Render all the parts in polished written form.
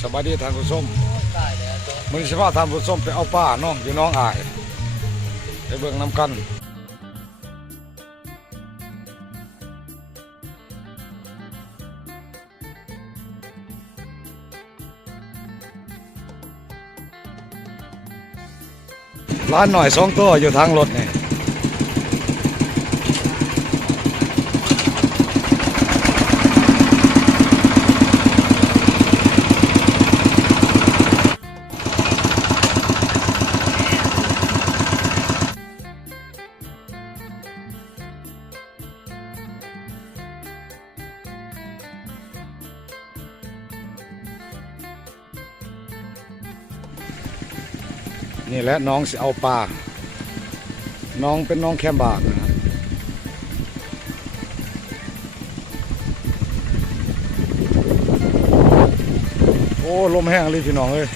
สบายดีท่านผู้ชมมื้อนี้สิพาท่านผู้ชมไปเอาปลาเนาะอยู่น้องอ้ายไปเบิ่งนำกันร้านหน่อย2ตัวอยู่ทางรถนี่นี่แหละน้องสิเอาปลาน้องเป็นน้องแคมบากนะโอ้ลมแห้งเลยพี่น้องเอ้ย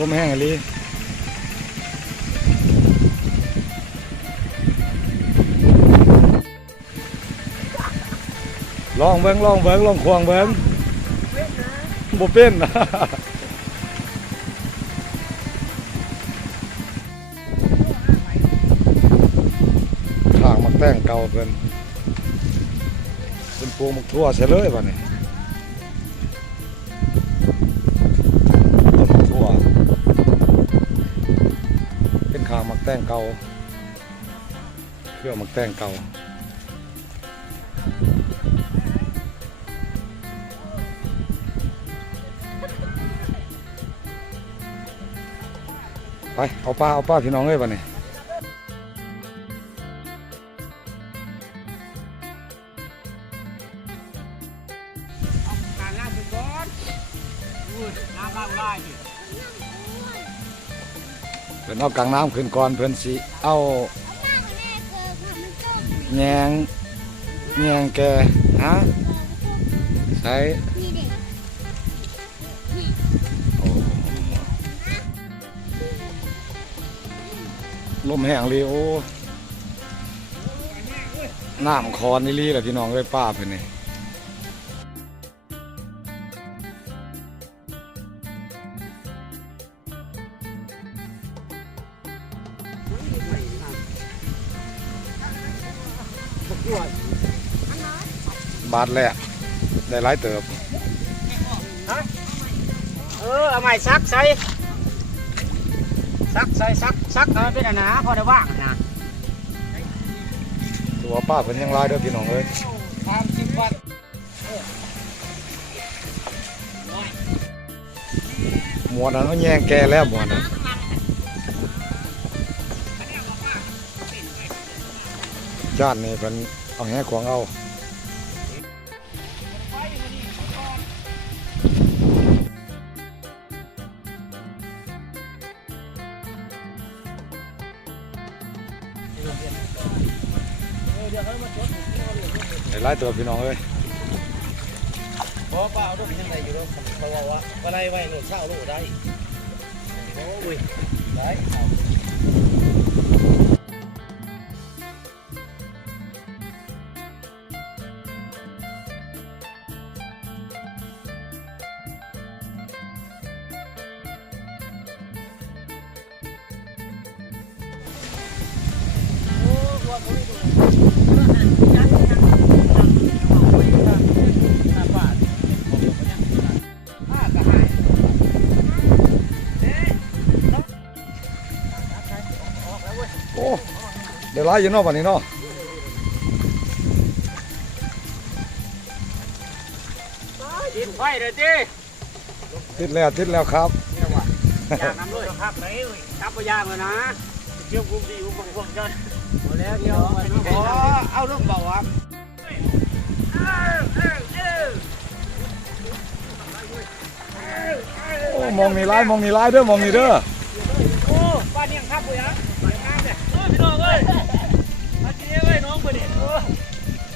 ลมแห้งเลยลองเบิ้งลองควงเบิ้งบ่เป็นนะทางมักแต่งเก่าเป็นปลูกมักทั่วเสียเลยป่ะนี่ต้นมักทั่วเป็นขางมักแต่งเก่าเครื่องมักแต่งเก่าไปเอาปลาพี่น้องเลยป่ะนี่เพิ่นเอากลางน้ำขึ้นก่อนเพิ่นสิเอาแยงแกฮะใช้ลมแห้งเลยโอ้น้ำคอนนี่ลีแหละพี่น้องเลยป้าเพิ่นนี่บาทแรกได้หลายเติบเอาไม้ซักใส่เอาเป็นหนาพอได้ว่างนะตัวป้าเป็นยังไรเด้อพี่น้องเอ้ย30 วัตต์หมวดนั้นก็แย่งแกแล้วหมวดนั้นย่านนี่เป็นเอาแหขวางเอาหลายตัวพี่น้องเอ้ยเพราะป้าเอาลูกยังไงอยู่ลูกเพราะว่าอะไรไว้หนูเช่าลูกได้โอ้ยได้โอ้เดี๋ยวไล่อยู่นอกวันนี้เนาะติดไฟเลยจีติดแล้วครับอยากนำด้วยครับไหนจับไปยางเลยนะเชื่อมกุ้งดีกุ้งพวกเจ้าหมดแล้วเดี๋ยวเอาลูกเบาครับโอ้มองนี่ไล่เด้อมองนี่เด้อโอ้ป้าเนี่ยครับเลยนะไปข้างเนี่ยพี่น้องเอ้ยมาจีเอ้ยน้องไปดิ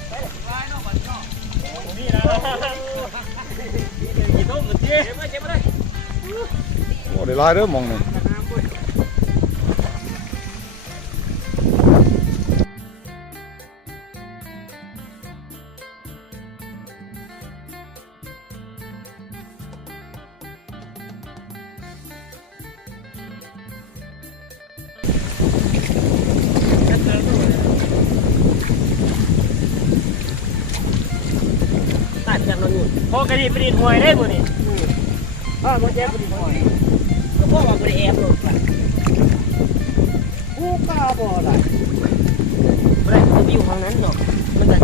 ไปไล่น้องไปน้องนี่นะกินนมเหมือนเจ๊มาเลย โอ้ได้ไล่เด้อมองนี่ เ นอนอยู่ พอกระดิ่งประดิษฐ์หวยได้บ่นี่ โมเดลบริหารก็พ่อว่าบริแอบลงไปผู้กล้าบ่ได้ไม่ได้จะอยู่ห้องนั้นหรอกมันจะ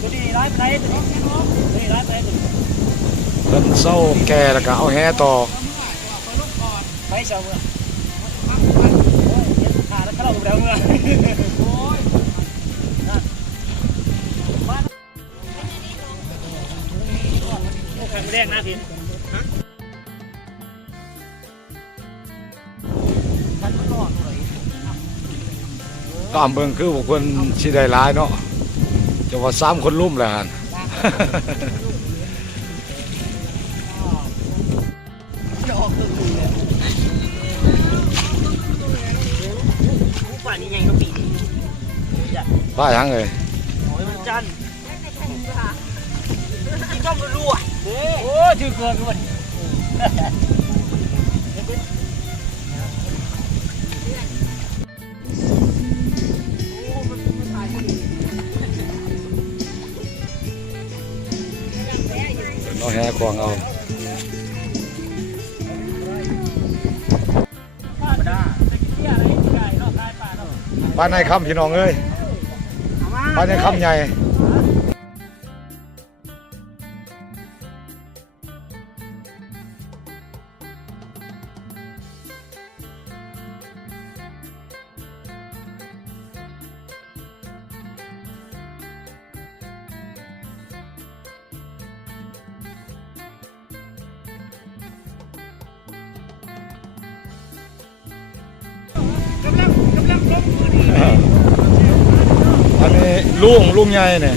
กระดิ่งร้ายไปไหนตัวน้องกระดิ่งร้ายไปไหนตัว เพิ่นเศร้าแก่แล้วก็เอาแห่ต่อ ไปเช้าเมื่อขาแล้วก็เราแล้วเมื่อโอ้ยครั้งแรกนะพิน ตามเบิ่งคือพวกเพิ่นสิได้หลายเนาะจะว่า3คนลุ่มแล้วหั่น จะออกตัวมือเลยผู้ป่านี่ยังก็ปีนี้จัด ป้าหยังเอ้ย โอ้ยมันจันกินต้มรัว โอ้ยถือเกินกัน เอาแห่ควงเอา ป้าดาจะกินเที่ยอะไรไก่เนาะคายป่าเนาะ บ้านในค่ำพี่น้องเอ้ยบ้านในค่ำใหญ่อันนี้ลุงใหญ่เนี่ย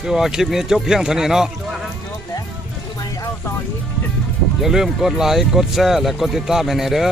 คือว่าคลิปนี้จบเพียงเท่านี้เนาะ ตัวห้ามโยกแล้วทำไมเอาต่ออีก อย่าลืมกดไลค์กดแชร์และกดติดตามให้แน่เด้อ